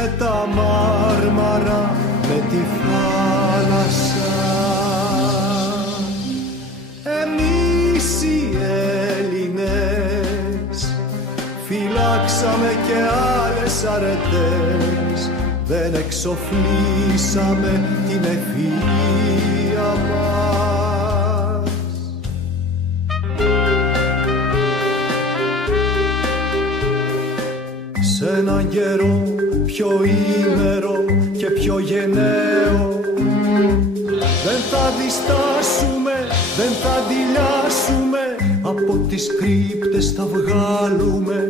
με τα μάρμαρα, με τη θάλασσα. Εμείς οι Έλληνες φυλάξαμε και άλλες αρετές, δεν εξοφλήσαμε την ευφυΐα μας. Σ' έναν καιρό πιο ήμερο και πιο γενναίο, δεν θα διστάσουμε, δεν θα αντιλιάσουμε, από τις κρύπτες θα βγάλουμε